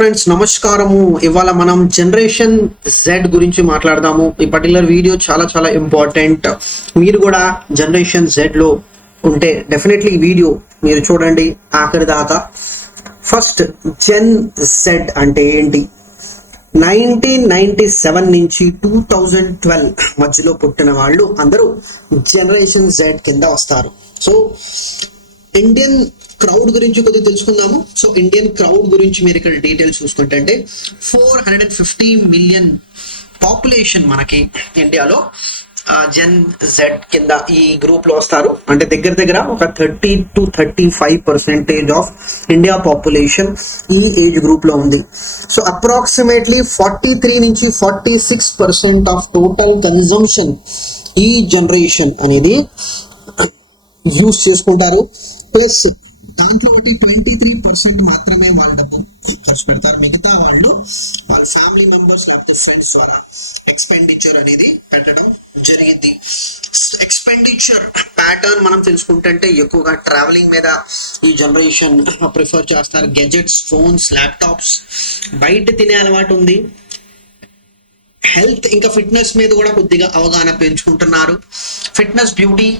Friends నమస్కారము. ఇవాళ మనం జనరేషన్ జెడ్ గురించి మాట్లాడదాము. ఈ పర్టికులర్ వీడియో చాలా చాలా ఇంపార్టెంట్. మీరు కూడా జనరేషన్ జెడ్ లో ఉంటే డెఫినెట్లీ ఈ వీడియో మీరు చూడండి ఆఖరి దాకా. ఫస్ట్ జెన్ జెడ్ అంటే ఏంటి? 1997 నుంచి 2012 మధ్యలో పుట్టిన వాళ్ళు అందరూ జనరేషన్ జెడ్ కింద వస్తారు. సో ఇండియన్ క్రౌడ్ గురించి కొద్దిగా తెలుసుకుందాము. సో ఇండియన్ క్రౌడ్ గురించి మీరు ఇక్కడ డీటెయిల్స్ చూసుకుంటే 450 మిలియన్ పాపులేషన్ మనకి ఇండియాలో జెన్ జెడ్ కింద ఈ గ్రూప్ లో వస్తారు. అంటే దగ్గర దగ్గర ఒక 30 to 35% ఆఫ్ ఇండియా పాపులేషన్ ఈ ఏజ్ గ్రూప్ లో ఉంది. సో అప్రాక్సిమేట్లీ 43 నుంచి 46% ఆఫ్ టోటల్ కన్జంప్షన్ ఈ జనరేషన్ అనేది యూస్ చేసుకుంటారు. ప్లస్ దాంట్లో ఒకటి 23% మాత్రమే వాళ్ళ డబ్బు ఖర్చు పెడతారు. మిగతా వాళ్ళు వాళ్ళ ఫ్యామిలీ మెంబర్స్ లేకపోతే ఫ్రెండ్స్ ద్వారా ఎక్స్పెండిచర్ అనేది పెట్టడం జరిగింది. ఎక్స్పెండిచర్ ప్యాటర్న్ మనం తెలుసుకుంటే ఎక్కువగా ట్రావెలింగ్ మీద ఈ జనరేషన్ ప్రిఫర్ చేస్తారు. గెజెట్స్, ఫోన్స్, ల్యాప్టాప్స్, బయట తినే అలవాటు ఉంది. హెల్త్ ఇంకా ఫిట్నెస్ మీద కూడా కొద్దిగా అవగాహన పెంచుకుంటున్నారు. ఫిట్నెస్, బ్యూటీ,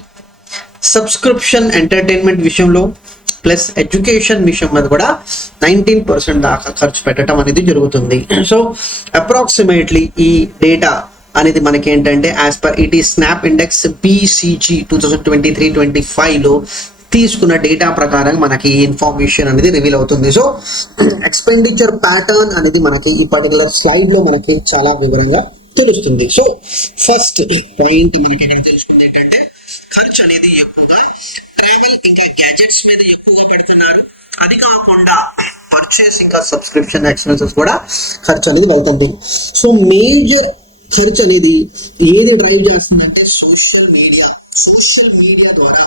సబ్స్క్రిప్షన్, ఎంటర్టైన్మెంట్ విషయంలో ప్లస్ ఎడ్యుకేషన్ విషయం మీద కూడా 19% దాకా ఖర్చు పెట్టడం అనేది జరుగుతుంది. సో అప్రాక్సిమేట్లీ ఈ డేటా అనేది మనకి ఏంటంటే యాజ్ పర్ ఇట్ ఈ స్నాప్ ఇండెక్స్ BCG 2023-25 లో తీసుకున్న డేటా ప్రకారం మనకి ఇన్ఫర్మేషన్ అనేది రివీల్ అవుతుంది. సో ఎక్స్పెండిచర్ ప్యాటర్న్ అనేది మనకి ఈ పర్టికులర్ స్లైడ్ లో మనకి చాలా వివరంగా తెలుస్తుంది. సో ఫస్ట్ పాయింట్ మనకి ఇక్కడ తెలుసుకుంది ఏంటంటే ఖర్చు అనేది ఎక్కువగా ట్రావెల్ ఇంకా గ్యాజెట్స్ మీద ఎక్కువగా పెడుతున్నారు. అది కాకుండా పర్చేస్ ఇంకా సబ్స్క్రిప్షన్ ఎక్స్పెన్సెస్ కూడా ఖర్చు అనేది వెళ్తుంది. సో మేజర్ ఖర్చు అనేది ఏది డ్రైవ్ చేస్తుందంటే సోషల్ మీడియా ద్వారా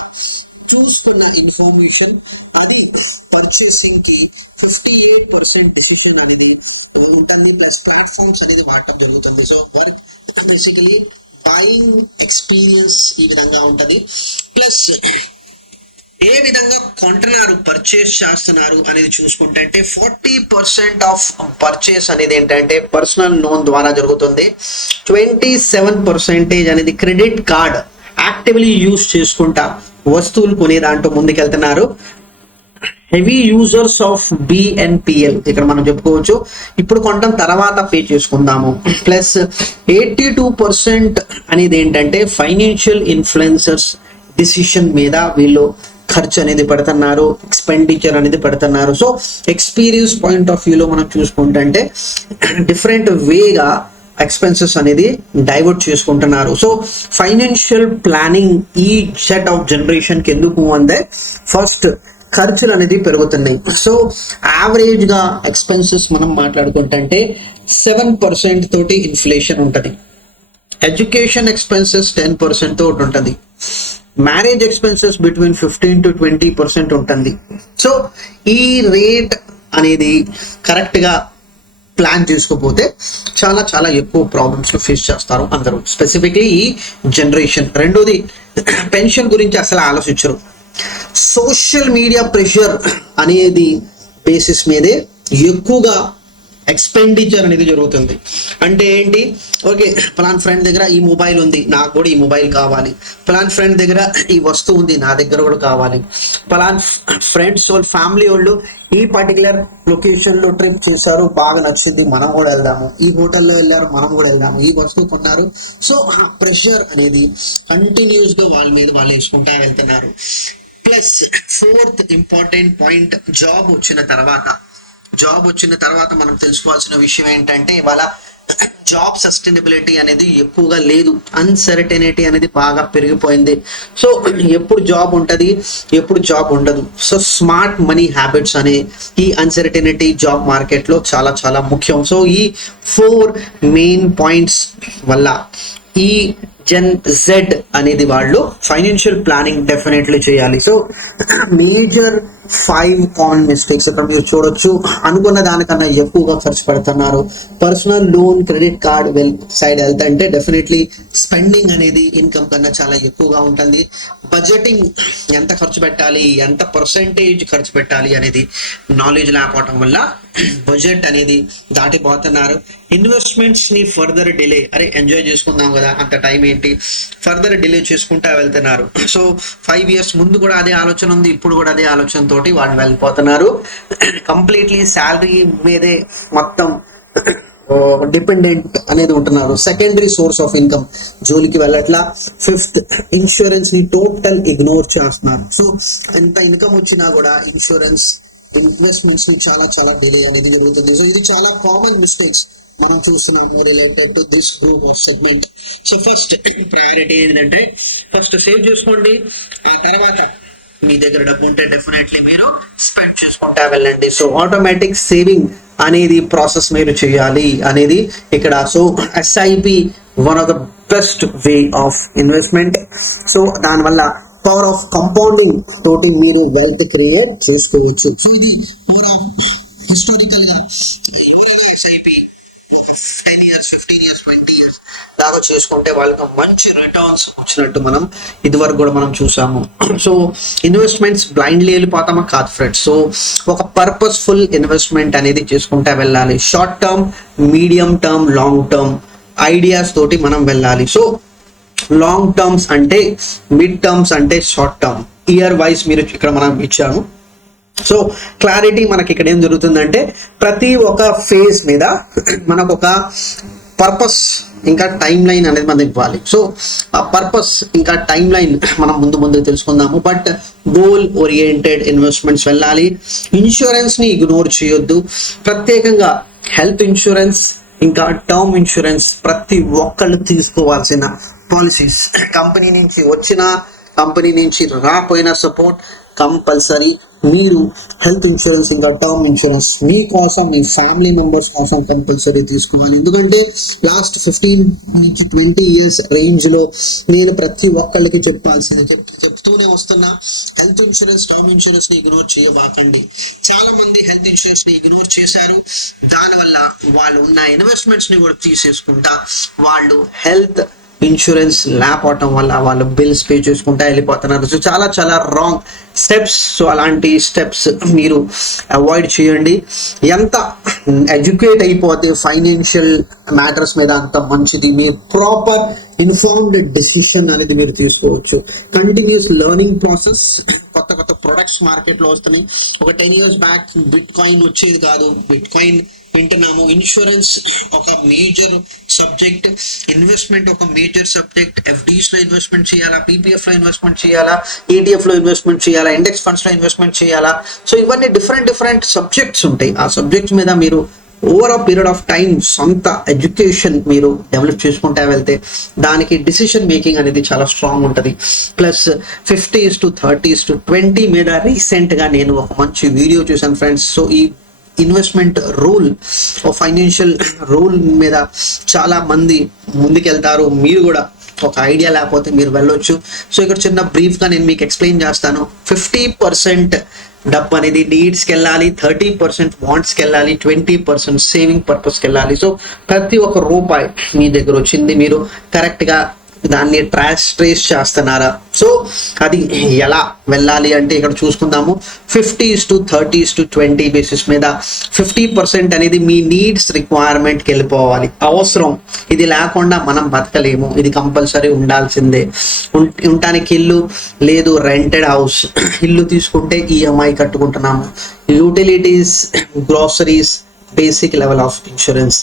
చూసుకున్న ఇన్ఫర్మేషన్ అది పర్చేసింగ్ కి 58% డిసిషన్ అనేది ఉంటుంది. ప్లస్ ప్లాట్ఫామ్స్ అనేది వాడటం జరుగుతుంది. So work basically buying experience ఈ విధంగా ఉంటది. ప్లస్ ఏ విధంగా కొంటున్నారు, పర్చేస్ చేస్తున్నారు అనేది చూసుకుంటే 40% ఆఫ్ పర్చేస్ అనేది ఏంటంటే పర్సనల్ లోన్ ద్వారా జరుగుతుంది. 27% అనేది క్రెడిట్ కార్డ్ యాక్టివ్లీ యూజ్ చేసుకుంటా వస్తువులు కొనే దాంట్లో ముందుకెళ్తున్నారు. హెవీ యూజర్స్ ఆఫ్ BNPL ఇక్కడ మనం చెప్పుకోవచ్చు. ఇప్పుడు కొంటాం తర్వాత పే చేసుకుందాము. ప్లస్ 82% అనేది ఏంటంటే ఫైనాన్షియల్ ఇన్ఫ్లుయెన్సర్స్ డిసిషన్ మీద వీళ్ళు ఖర్చు అనేది పెడుతున్నారు, ఎక్స్పెండిచర్ అనేది పెడుతున్నారు. సో ఎక్స్పీరియన్స్ పాయింట్ ఆఫ్ వ్యూలో మనం చూసుకుంటే డిఫరెంట్ వేగా ఎక్స్పెన్సెస్ అనేది డైవర్ట్ చేసుకుంటున్నారు. సో ఫైనాన్షియల్ ప్లానింగ్ ఈ సెట్ ఆఫ్ జనరేషన్ కి ఎందుకు అంటే ఫస్ట్ ఖర్చులు అనేది పెరుగుతున్నాయి. సో యావరేజ్ గా ఎక్స్పెన్సెస్ మనం మాట్లాడుకుంటే 7% తోటి ఇన్ఫ్లేషన్ ఉంటుంది. ఎడ్యుకేషన్ ఎక్స్పెన్సెస్ 10% తోటి ఉంటుంది. మ్యారేజ్ ఎక్స్పెన్సెస్ బిట్వీన్ 15 to 20% ఉంటుంది. సో ఈ రేట్ అనేది కరెక్ట్ గా ప్లాన్ చేసుకోకపోతే చాలా చాలా ఎక్కువ ప్రాబ్లమ్స్ ఫేస్ చేస్తారు అందరూ, స్పెసిఫిక్లీ ఈ జనరేషన్. రెండోది పెన్షన్ గురించి అసలు ఆలోచించరు. సోషల్ మీడియా ప్రెషర్ అనేది బేసిస్ మీదే ఎక్కువగా ఎక్స్పెండిచర్ అనేది జరుగుతుంది. అంటే ఏంటి, ఓకే ప్లాన్ ఫ్రెండ్ దగ్గర ఈ మొబైల్ ఉంది, నాకు కూడా ఈ మొబైల్ కావాలి. ప్లాన్ ఫ్రెండ్ దగ్గర ఈ వస్తువు ఉంది, నా దగ్గర కూడా కావాలి. ప్లాన్ ఫ్రెండ్స్ వాళ్ళ ఫ్యామిలీ వాళ్ళు ఈ పర్టికులర్ లొకేషన్ లో ట్రిప్ చేశారు, బాగా నచ్చింది, మనం కూడా వెళ్దాము. ఈ హోటల్లో వెళ్ళారు, మనం కూడా వెళ్దాము. ఈ వస్తువు కొన్నారు. సో ఆ ప్రెషర్ అనేది కంటిన్యూస్ గా వాళ్ళ మీద వాళ్ళు వేసుకుంటా వెళ్తున్నారు. Plus fourth important point, job వచ్చిన తర్వాత మనం తెలుసుకోవాల్సిన విషయం ఏంటంటే ఇవాళ జాబ్ సస్టైనబిలిటీ అనేది ఎక్కువగా లేదు. అన్సర్టెనిటీ అనేది బాగా పెరిగిపోయింది. సో ఎప్పుడు జాబ్ ఉంటుంది, ఎప్పుడు జాబ్ ఉండదు. సో స్మార్ట్ మనీ హ్యాబిట్స్ అనే ఈ అన్సర్టెనిటీ జాబ్ మార్కెట్ లో చాలా చాలా ముఖ్యం. సో ఈ 4 మెయిన్ పాయింట్స్ వల్ల ఈ జెన్ జెడ్ అనేది వాళ్ళు ఫైనాన్షియల్ ప్లానింగ్ డెఫినెట్లీ చేయాలి. సో మేజర్ 5 కామన్ మిస్టేక్స్ ఇక్కడ మీరు చూడొచ్చు. అనుకున్న దానికన్నా ఎక్కువగా ఖర్చు పెడుతున్నారు. Personal loan, credit card side వెళ్తుంటే డెఫినెట్లీ స్పెండింగ్ అనేది ఇన్కమ్ కన్నా చాలా ఎక్కువగా ఉంటుంది. బడ్జెటింగ్ ఎంత ఖర్చు పెట్టాలి, ఎంత పర్సెంటేజ్ ఖర్చు పెట్టాలి అనేది నాలెడ్జ్ లేకపోవడం వల్ల బడ్జెట్ అనేది దాటిపోతున్నారు. ఇన్వెస్ట్మెంట్స్ ని ఫర్దర్ డిలే, అరే ఎంజాయ్ చేసుకుందాం కదా అంత టైం ఏంటి, ఫర్దర్ డిలే చేసుకుంటా వెళ్తున్నారు. సో 5 years ముందు కూడా అదే ఆలోచన ఉంది, ఇప్పుడు కూడా అదే ఆలోచన తోటి వాళ్ళు వెళ్ళిపోతున్నారు. కంప్లీట్లీ శాలరీ మీదే మొత్తం డిపెండెంట్ అనేది ఉంటున్నారు. సెకండరీ సోర్స్ ఆఫ్ ఇన్కమ్ జోలికి వెళ్ళట్లా. 5th, ఇన్సూరెన్స్ ని టోటల్ ఇగ్నోర్ చేస్తున్నారు. సో ఎంత ఇన్కమ్ వచ్చినా కూడా ఇన్సూరెన్స్, ఇన్వెస్ట్మెంట్స్ ని చాలా చాలా డిలే అనేది జరుగుతుంది. సో ఇది చాలా కామన్ మిస్టేక్స్ మనం చూస్తున్నాము related to this group of segment. So first priority ఏంటంటే ఫస్ట్ సేవ్ చేసుకోండి, ఆ తర్వాత మీ దగ్గర డబ్బు ఉంటే డెఫినెట్లీ మీరు స్పెండ్ చేసుకుంటా వెళ్ళండి. సో ఆటోమేటిక్ సేవింగ్ అనేది ప్రాసెస్ మీరు చేయాలి అనేది ఇక్కడ. So SIP one of the best way of investment. So దానివల్ల పవర్ ఆఫ్ కంపౌండింగ్ తోటి మీరు వెల్త్ క్రియేట్ చేసుకోవచ్చు. సో ఇది పవర్ ఆఫ్ హిస్టారికల్ గా ఎవరైనా ఎస్ఐపి 10 years, 15 years, 20 years దాకా చేసుకుంటే వాళ్ళకి మంచి రిటర్న్స్ వచ్చినట్టు మనం ఇదివరకు కూడా మనం చూసాము. సో ఇన్వెస్ట్మెంట్స్ బ్లైండ్లీ వెళ్ళిపోతామా కాదు ఫ్రెండ్స్. సో ఒక పర్పస్ఫుల్ ఇన్వెస్ట్మెంట్ అనేది చేసుకుంటా వెళ్ళాలి. Short term, medium term, long term ideas తోటి మనం వెళ్ళాలి. సో లాంగ్ టర్మ్స్ అంటే, మిడ్ టర్మ్స్ అంటే, షార్ట్ టర్మ్ ఇయర్ వైజ్ మీరు ఇక్కడ మనం ఇచ్చాను. సో క్లారిటీ మనకి ఇక్కడ ఏం జరుగుతుందంటే ప్రతి ఒక్క ఫేజ్ మీద మనకు ఒక పర్పస్ ఇంకా టైం లైన్ అనేది మనం ఇవ్వాలి. సో ఆ పర్పస్ ఇంకా టైం లైన్ మనం ముందు తెలుసుకుందాము. బట్ గోల్ ఓరియంటెడ్ ఇన్వెస్ట్మెంట్స్ వెళ్ళాలి. ఇన్సూరెన్స్ ని ఇగ్నోర్ చేయొద్దు. ప్రత్యేకంగా హెల్త్ ఇన్సూరెన్స్ ఇంకా టర్మ్ ఇన్సూరెన్స్ ప్రతి ఒక్కళ్ళు తీసుకోవాల్సిన పాలసీస్. కంపెనీ నుంచి వచ్చిన, కంపెనీ నుంచి రాపోయిన సపోర్ట్ కంపల్సరీ. మీరు హెల్త్ ఇన్సూరెన్స్ ఇంకా టర్మ్ ఇన్సూరెన్స్ మీకోసం, మీ ఫ్యామిలీ మెంబర్స్ కోసం కంపల్సరీ తీసుకోవాలి. ఎందుకంటే లాస్ట్ 15 నుంచి 20 years రేంజ్ లో నేను ప్రతి ఒక్కళ్ళకి చెప్తూనే వస్తున్నా, హెల్త్ ఇన్సూరెన్స్, టర్మ్ ఇన్సూరెన్స్ ని ఇగ్నోర్ చేయబాకండి. చాలా మంది హెల్త్ ఇన్సూరెన్స్ ని ఇగ్నోర్ చేశారు. దానివల్ల వాళ్ళు ఉన్న ఇన్వెస్ట్మెంట్స్ ని కూడా తీసేసుకుంటా వాళ్ళు హెల్త్ ఇన్సూరెన్స్ లేకపోవటం వల్ల వాళ్ళు బిల్స్ పే చేసుకుంటా వెళ్ళిపోతున్నారు. సో చాలా చాలా రాంగ్ స్టెప్స్. సో అలాంటి స్టెప్స్ మీరు అవాయిడ్ చేయండి. ఎంత ఎడ్యుకేట్ అయిపోతే ఫైనాన్షియల్ మ్యాటర్స్ మీద అంత మంచిది. మీ ప్రాపర్ ఇన్ఫార్మ్డ్ డెసిషన్ అనేది మీరు తీసుకోవచ్చు. Continuous learning process. కొత్త కొత్త ప్రొడక్ట్స్ మార్కెట్లో వస్తున్నాయి. ఒక 10 years బ్యాక్ బిట్ కాయిన్ వచ్చేది కాదు, బిట్ కాయిన్ వింటున్నాము. ఇన్సూరెన్స్ ఒక మేజర్ సబ్జెక్ట్, ఇన్వెస్ట్మెంట్ ఒక మేజర్ సబ్జెక్ట్. ఎఫ్డీస్ లో ఇన్వెస్ట్మెంట్ చేయాలా, పీపీఎఫ్ లో ఇన్వెస్ట్మెంట్ చేయాలా, ఈటీఎఫ్ లో ఇన్వెస్ట్మెంట్ చేయాలా, ఇండెక్స్ ఫండ్స్ లో ఇన్వెస్ట్మెంట్ చేయాలా. సో ఇవన్నీ డిఫరెంట్ సబ్జెక్ట్స్ ఉంటాయి. ఆ సబ్జెక్ట్స్ మీద మీరు ఓవర్ ఆ పీరియడ్ ఆఫ్ టైం సొంత ఎడ్యుకేషన్ మీరు డెవలప్ చేసుకుంటా వెళ్తే దానికి డిసిషన్ మేకింగ్ అనేది చాలా స్ట్రాంగ్ ఉంటుంది. ప్లస్ 50:30:20 మీద రీసెంట్ గా నేను ఒక మంచి వీడియో చూసాను ఫ్రెండ్స్. సో ఈ ఇన్వెస్ట్మెంట్ రూల్, ఫైనాన్షియల్ రూల్ మీద చాలా మంది ముందుకెళ్తారు. మీరు కూడా ఒక ఐడియా లేకపోతే మీరు వెళ్ళొచ్చు. సో ఇక్కడ చిన్న బ్రీఫ్ గా నేను మీకు ఎక్స్ప్లెయిన్ చేస్తాను. 50% డబ్బు అనేది నీడ్స్కి వెళ్ళాలి, 30% వాంట్స్కి వెళ్ళాలి, 20% సేవింగ్ పర్పస్కి వెళ్ళాలి. సో ప్రతి ఒక్క రూపాయి మీ దగ్గర వచ్చింది మీరు కరెక్ట్గా దాన్ని ట్రేస్ చేస్తున్నారా? సో అది ఎలా వెళ్ళాలి అంటే ఇక్కడ చూసుకుందాము. 50:30:20 బేసిస్ మీద 50% అనేది మీ నీడ్స్ రిక్వైర్మెంట్కి వెళ్ళిపోవాలి. అవసరం, ఇది లేకుండా మనం బతకలేము, ఇది కంపల్సరీ ఉండాల్సిందే. ఉండటానికి ఇల్లు లేదు, రెంటెడ్ హౌస్. ఇల్లు తీసుకుంటే ఈఎంఐ కట్టుకుంటున్నాము. Utilities, groceries, basic level of insurance.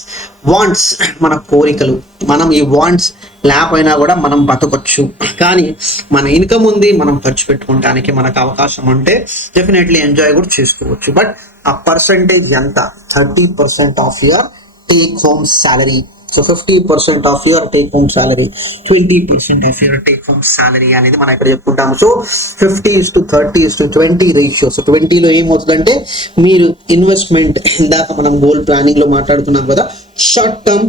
Wants మన కోరికలు. మనం ఈ వాంట్స్ లేకపోయినా కూడా మనం బతకొచ్చు, కానీ మన ఇన్కమ్ ఉంది, మనం ఖర్చు పెట్టుకోవడానికి మనకు అవకాశం ఉంటే డెఫినెట్లీ ఎంజాయ్ కూడా చేసుకోవచ్చు. బట్ ఆ పర్సంటేజ్ ఎంత? 30% of your take home salary. So 50% of your take home salary, 20% of your take home salary అనేది మనం ఇక్కడ చెప్పుకుంటాము. So 50:30:20 ratio. సో 20లో ఏమవుతుందంటే మీరు ఇన్వెస్ట్మెంట్, ఇందాక మనం గోల్ ప్లానింగ్ లో మాట్లాడుతున్నాం కదా, short term,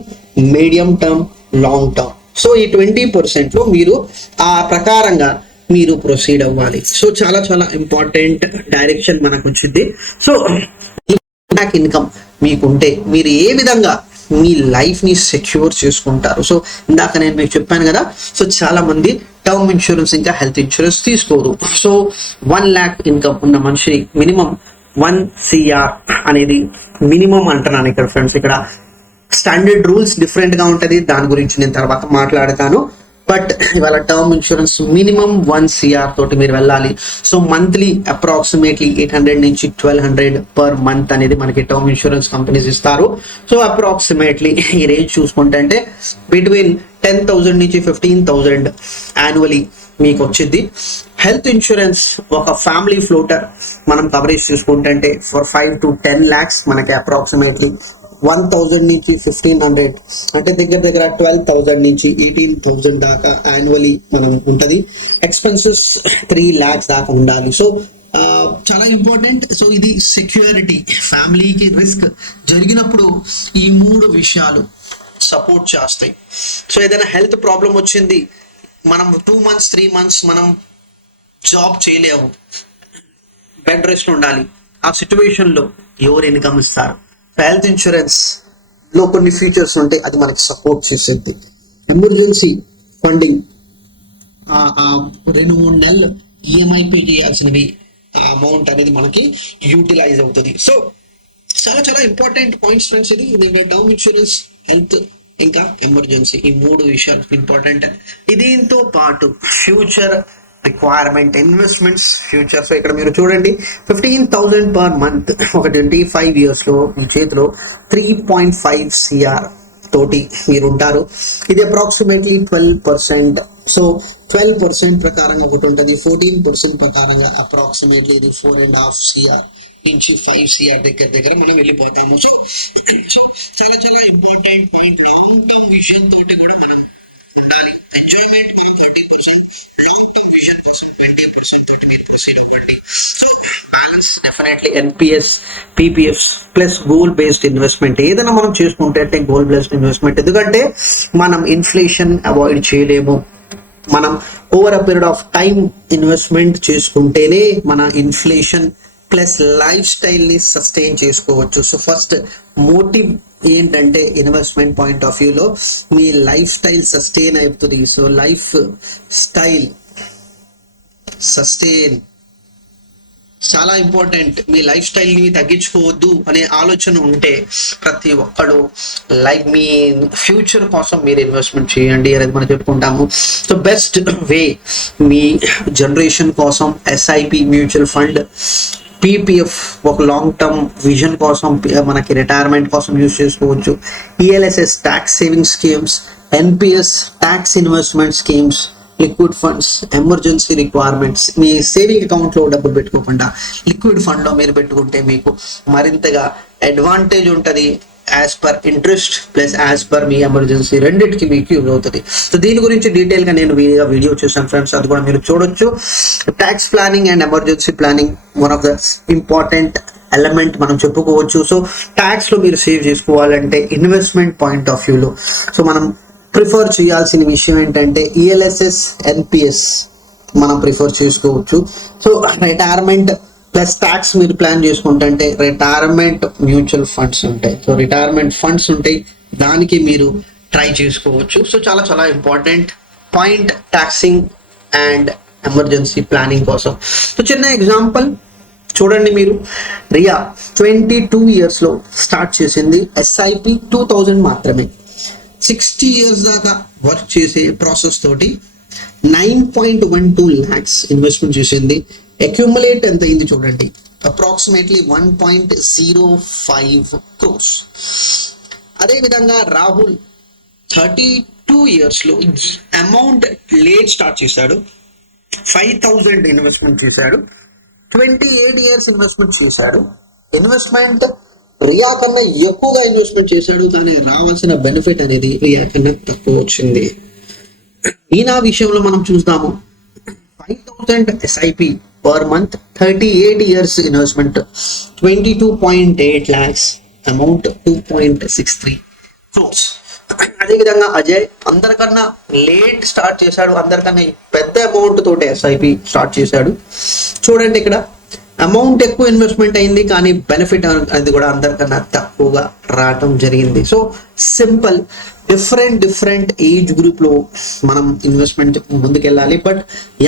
medium term, long term. So ఈ 20% లో మీరు ఆ ప్రకారంగా మీరు ప్రొసీడ్ అవ్వాలి. సో చాలా చాలా ఇంపార్టెంట్ డైరెక్షన్ మనకు వచ్చింది. సో ఇన్కమ్ మీకుంటే మీరు ఏ విధంగా మీ లైఫ్ ని సెక్యూర్ చేసుకుంటారు. సో ఇందాక నేను మీకు చెప్పాను కదా, సో చాలా మంది టర్మ్ ఇన్సూరెన్స్ ఇంకా హెల్త్ ఇన్సూరెన్స్ తీసుకోరు. సో 1 lakh ఇన్కమ్ ఉన్న మనిషి మినిమం 1 CR అనేది మినిమం అంటున్నాను ఇక్కడ ఫ్రెండ్స్. ఇక్కడ స్టాండర్డ్ రూల్స్ డిఫరెంట్ గా ఉంటది, దాని గురించి నేను తర్వాత మాట్లాడతాను. బట్ ఇవాళ టర్మ్ ఇన్సూరెన్స్ మినిమం 1 CR తోటి మీరు వెళ్ళాలి. సో మంత్లీ అప్రాక్సిమేట్లీ 800 నుంచి 1200 పర్ మంత్ అనేది మనకి టర్మ్ ఇన్సూరెన్స్ కంపెనీస్ ఇస్తారు. సో అప్రాక్సిమేట్లీ ఈ రేంజ్ చూసుకుంటే అంటే బిట్వీన్ 10,000 నుంచి 15,000 యాన్యువలీ మీకు వచ్చింది. హెల్త్ ఇన్సూరెన్స్ ఒక ఫ్యామిలీ ఫ్లోటర్ మనం కవరేజ్ చూసుకుంటే ఫర్ 5 to 10 lakhs మనకి అప్రాక్సిమేట్లీ 1,000 నుంచి 1,500 అంటే దగ్గర 12,000 నుంచి 18,000 దాకా యాన్యువలీ మనం ఉంటది. ఎక్స్పెన్సెస్ 3 lakhs దాకా ఉండాలి. సో చాలా ఇంపార్టెంట్. సో ఇది సెక్యూరిటీ, ఫ్యామిలీకి రిస్క్ జరిగినప్పుడు ఈ 3 విషయాలు సపోర్ట్ చేస్తాయి. సో ఏదైనా హెల్త్ ప్రాబ్లం వచ్చింది, మనం 2 months 3 months మనం జాబ్ చేయలేము, బెడ్ రెస్ట్ ఉండాలి, ఆ సిచ్యువేషన్ లో ఎవరు ఇన్కమ్ ఇస్తారు? హెల్త్ ఇన్సూరెన్స్ లో కొన్ని ఫీచర్స్ ఉంటాయి, అది మనకి సపోర్ట్ చేసేది. ఎమర్జెన్సీ ఫండింగ్ 2-3 నెలలు ఈఎంఐ పే చేయాల్సినవి, ఆ అమౌంట్ అనేది మనకి యూటిలైజ్ అవుతుంది. సో చాలా ఇంపార్టెంట్ పాయింట్స్ ఫ్రెండ్స్. ఇది టర్మ్ ఇన్సూరెన్స్, హెల్త్ ఇంకా ఎమర్జెన్సీ, ఈ 3 విషయాలు ఇంపార్టెంట్. దీంతో పాటు future requirement, investments, future. So ఇక్కడ మీరు చూడండి 15,000 పర్ మంత్ ఒక 25 years లో మీ చేతిలో 3.5 CR తోటి మీరు ఉంటారు. ఇది అప్రాక్సిమేట్లీ 12%. సో 12% ప్రకారంగా ఒకటి ఉంటుంది, 14% ప్రకారంగా అప్రాక్సిమేట్లీ ఇది 4.5 CR నుంచి 5 CR దగ్గర మనం వెళ్ళిపోతాము. సో చాలా important point. Long term vision తోటి కూడా మనం ఉండాలి. ఎంజాయ్మెంట్ మనం 30%, లాంగ్ టర్మ్ విజన్ కోసం 20% తోటి మీరు ప్రొసీడ్ అవ్వండి. So balance definitely NPS, PPFs plus goal based investment ఏదైనా మనం చేసుకుంటే అంటే గోల్ బేస్డ్ ఇన్వెస్ట్మెంట్. ఎందుకంటే మనం ఇన్ఫ్లేషన్ అవాయిడ్ చేయలేము. మనం over a period of time investment చేసుకుంటేనే మన ఇన్ఫ్లేషన్ ప్లస్ లైఫ్ స్టైల్ ని సస్టైన్ చేసుకోవచ్చు. సో ఫస్ట్ మోటివ్ ఏంటంటే ఇన్వెస్ట్మెంట్ పాయింట్ ఆఫ్ వ్యూలో మీ లైఫ్ స్టైల్ సస్టైన్ అవుతుంది. సో లైఫ్ స్టైల్ సస్టైన్ చాలా ఇంపార్టెంట్. మీ లైఫ్ స్టైల్ ని తగ్గించుకోవద్దు అనే ఆలోచన ఉంటే ప్రతి ఒక్కడు లైక్ మీ ఫ్యూచర్ కోసం మీరు ఇన్వెస్ట్మెంట్ చేయండి అనేది మనం చెప్పుకుంటాము. సో బెస్ట్ వే మీ జనరేషన్ కోసం SIP మ్యూచువల్ ఫండ్, PPF ఒక లాంగ్ టర్మ్ విజన్ కోసం మనకి రిటైర్మెంట్ కోసం యూజ్ చేసుకోవచ్చు. ELSS tax saving schemes, NPS tax investment schemes, liquid funds, emergency requirements. మీ సేవింగ్ అకౌంట్ లో డబ్బులు పెట్టుకోకుండా లిక్విడ్ ఫండ్ లో మీరు పెట్టుకుంటే మీకు మరింతగా అడ్వాంటేజ్ ఉంటుంది. As per interest plus as per మీ ఎమర్జెన్సీ రెండింటికి మీకు యూజ్ అవుతుంది. సో దీని గురించి డీటెయిల్ గా నేను వీడియో చేశాను ఫ్రెండ్స్, అది కూడా మీరు చూడొచ్చు. Tax planning and emergency planning one of the important element మనం చెప్పుకోవచ్చు. సో ట్యాక్స్ లో మీరు సేవ్ చేసుకోవాలంటే ఇన్వెస్ట్మెంట్ పాయింట్ ఆఫ్ వ్యూలో సో మనం ప్రిఫర్ చేయాల్సిన విషయం ఏంటంటే ELSS, NPS మనం ప్రిఫర్ చేసుకోవచ్చు. సో రిటైర్మెంట్ ప్లస్ ట్యాక్స్ మీరు ప్లాన్ చేసుకుంటే రిటైర్మెంట్ మ్యూచువల్ ఫండ్స్ ఉంటాయి. సో రిటైర్మెంట్ ఫండ్స్ ఉంటాయి, దానికి మీరు ట్రై చేసుకోవచ్చు. సో చాలా important point taxing and emergency planning కోసం. సో చిన్న ఎగ్జాంపుల్ చూడండి, మీరు రియా 22 years లో స్టార్ట్ చేసింది. SIP 2,000 మాత్రమే. 60 years దాకా వర్క్ చేసే ప్రాసెస్ తోటి 9.12 lakhs ఇన్వెస్ట్మెంట్ చేసింది. అక్యుములేట్ ఎంత అయింది చూడండి, అప్రాక్సిమేట్లీ 1.05 crores. అదేవిధంగా రాహుల్ 32 years లో అమౌంట్ లేట్ స్టార్ట్ చేశాడు, 5,000 ఇన్వెస్ట్మెంట్ చేశాడు. 28 years ఇన్వెస్ట్మెంట్ చేశాడు. ఇన్వెస్ట్మెంట్ రియా కన్నా ఎక్కువగా ఇన్వెస్ట్మెంట్ చేశాడు, కానీ రావాల్సిన బెనిఫిట్ అనేది రియా కన్నా తక్కువ వచ్చింది. ఈయన విషయంలో మనం చూస్తాము 5,000 SIP per month, 38 years investment, 22.8 lakhs, amount 2.63 crores. అదేవిధంగా అజయ్ అందరికన్నా లేట్ స్టార్ట్ చేశాడు, అందరికన్నా పెద్ద అమౌంట్ తోటి SIP స్టార్ట్ చేశాడు. చూడండి ఇక్కడ అమౌంట్ ఎక్కువ ఇన్వెస్ట్మెంట్ అయింది, కానీ బెనిఫిట్ అనేది కూడా అందరికన్నా తక్కువగా రావటం జరిగింది. So simple, different age group లో మనం ఇన్వెస్ట్మెంట్ ముందుకెళ్ళాలి. బట్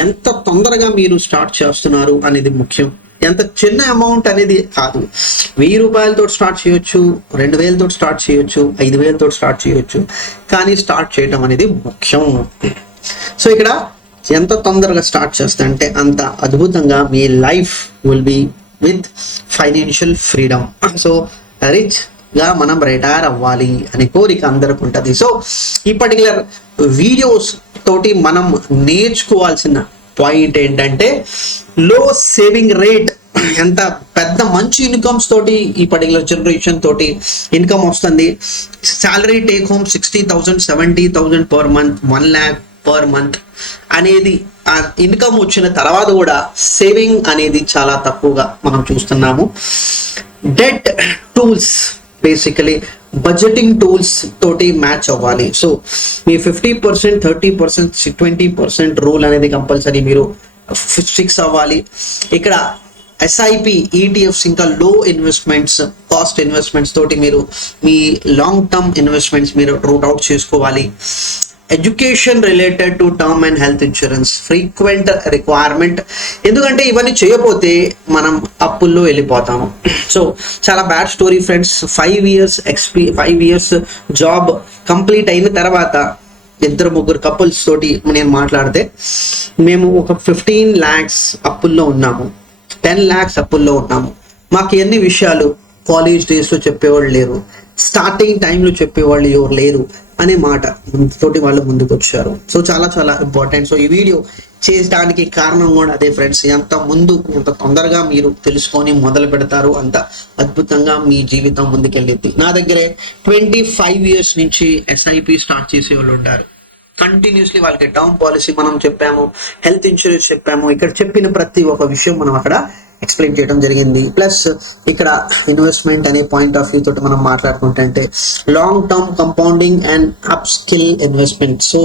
ఎంత తొందరగా మీరు స్టార్ట్ చేస్తున్నారు అనేది ముఖ్యం. ఎంత చిన్న అమౌంట్ అనేది కాదు. 1000 రూపాయలతో స్టార్ట్ చేయొచ్చు, 2000తో స్టార్ట్ చేయొచ్చు, 5000తో స్టార్ట్ చేయొచ్చు, కానీ స్టార్ట్ చేయడం అనేది ముఖ్యం. సో ఇక్కడ ఎంత తొందరగా స్టార్ట్ చేస్తే అంటే అంత అద్భుతంగా మీ life will be with financial freedom. So rich గా మనం రిటైర్ అవ్వాలి అనే కోరిక అందరికి ఉంటుంది. సో ఈ పర్టికులర్ వీడియోస్ తోటి మనం నేర్చుకోవాల్సిన పాయింట్ ఏంటంటే లో సేవింగ్ రేట్. ఎంత పెద్ద మంచి ఇన్కమ్స్ తోటి ఈ పర్టికులర్ జనరేషన్ తోటి ఇన్కమ్ వస్తుంది. Salary take home 60,000 70,000 per month, 1 lakh per month అనేది ఆ ఇన్కమ్ వచ్చిన తర్వాత కూడా సేవింగ్ అనేది చాలా తక్కువగా మనం చూస్తున్నాము. Debt tools, basically budgeting tools తోటి మ్యాచ్ అవ్వాలి. సో మీ 50%, 30%, 20% రూల్ అనేది కంపల్సరీ మీరు ఫిక్స్ అవ్వాలి. ఇక్కడ ఎస్ఐపి, ఈటీఎఫ్స్, ఇంకా లో ఇన్వెస్ట్మెంట్స్, కాస్ట్ ఇన్వెస్ట్మెంట్స్ తోటి మీరు మీ లాంగ్ టర్మ్ ఇన్వెస్ట్మెంట్స్ మీరు రూట్ అవుట్ చేసుకోవాలి. Education related to term and health insurance frequent requirement. ఎందుకంటే ఇవన్నీ చేయకపోతే మనం అప్పుల్లో వెళ్ళిపోతాము. సో చాలా bad story friends. 5 years job complete అయిన తర్వాత 2-3 కపుల్స్ తోటి నేను మాట్లాడితే, మేము ఒక 15 lakhs అప్పుల్లో ఉన్నాము, 10 lakhs అప్పుల్లో ఉన్నాము, మాకు ఎన్ని విషయాలు కాలేజ్ డేస్లో చెప్పేవాళ్ళు లేరు, స్టార్టింగ్ టైంలో చెప్పేవాళ్ళు ఎవరు లేరు అనే మాట తోటి వాళ్ళు ముందుకు వచ్చారు. సో చాలా చాలా ఇంపార్టెంట్. సో ఈ వీడియో చేయడానికి కారణం కూడా అదే ఫ్రెండ్స్. ఎంత తొందరగా మీరు తెలుసుకొని మొదలు పెడతారు అంత అద్భుతంగా మీ జీవితం ముందుకెళ్ళింది. నా దగ్గరే 25 years నుంచి ఎస్ఐపి స్టార్ట్ చేసే వాళ్ళు ఉన్నారు. కంటిన్యూస్లీ వాళ్ళకి టర్మ్ పాలసీ మనం చెప్పాము, హెల్త్ ఇన్సూరెన్స్ చెప్పాము. ఇక్కడ చెప్పిన ప్రతి ఒక్క విషయం మనం అక్కడ ఎక్స్ప్లెయిన్ చేయడం జరిగింది. ప్లస్ ఇక్కడ ఇన్వెస్ట్మెంట్ అనే పాయింట్ ఆఫ్ వ్యూ తోటి మనం మాట్లాడుకుంటే long term compounding and up skill investment. So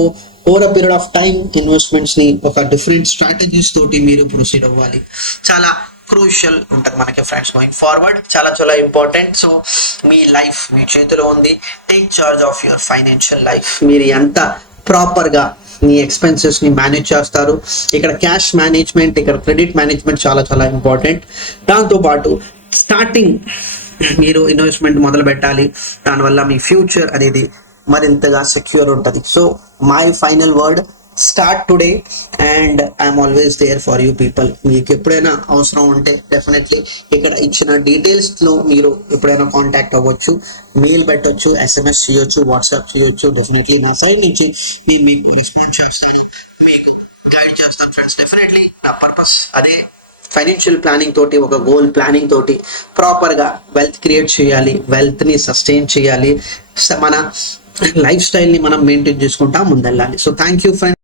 over a period of time investments ని ఒక డిఫరెంట్ స్ట్రాటజీస్ తోటి మీరు ప్రొసీడ్ అవ్వాలి. చాలా క్రూషియల్ ఉంటుంది మనకి ఫ్రెండ్స్ గోయింగ్ ఫార్వర్డ్. చాలా చాలా ఇంపార్టెంట్. సో మీ లైఫ్ మీ చేతిలో ఉంది. Take charge of your financial life. మీరు ఎంత ప్రాపర్గా మీ ఎక్స్పెన్సెస్ ని మేనేజ్ చేస్తారు. ఇక్కడ క్యాష్ మేనేజ్మెంట్, ఇక్కడ క్రెడిట్ మేనేజ్మెంట్ చాలా చాలా ఇంపార్టెంట్. దాంతోపాటు స్టార్టింగ్ మీరు ఇన్వెస్ట్మెంట్ మొదలు పెట్టాలి. దానివల్ల మీ ఫ్యూచర్ అనేది మరింతగా సెక్యూర్ ఉంటుంది. So my final word, start today and I'm always there for you people. మీకు ఎప్పుడైనా అవసరం ఉంటే డెఫినెట్లీ ఇక్కడ ఇచ్చిన డీటెయిల్స్ లో మీరు ఎప్పుడైనా కాంటాక్ట్ అవ్వచ్చు, మెయిల్ పెట్టొచ్చు, SMS చేయొచ్చు, వాట్సాప్ చేయొచ్చు. డెఫినెట్లీ నా సైడ్ నుంచి నేను మీకు రెస్పాండ్ చేస్తాను, మీకు గైడ్ చేస్తాను ఫ్రెండ్స్. డెఫినెట్లీ నా పర్పస్ అదే. ఫైనాన్షియల్ ప్లానింగ్ తోటి, ఒక గోల్ ప్లానింగ్ తోటి ప్రాపర్గా వెల్త్ క్రియేట్ చేయాలి, వెల్త్ ని సస్టైన్ చేయాలి, మన లైఫ్ స్టైల్ ని మనం మెయింటైన్ చేసుకుంటా ముందెళ్ళాలి. So thank you friends.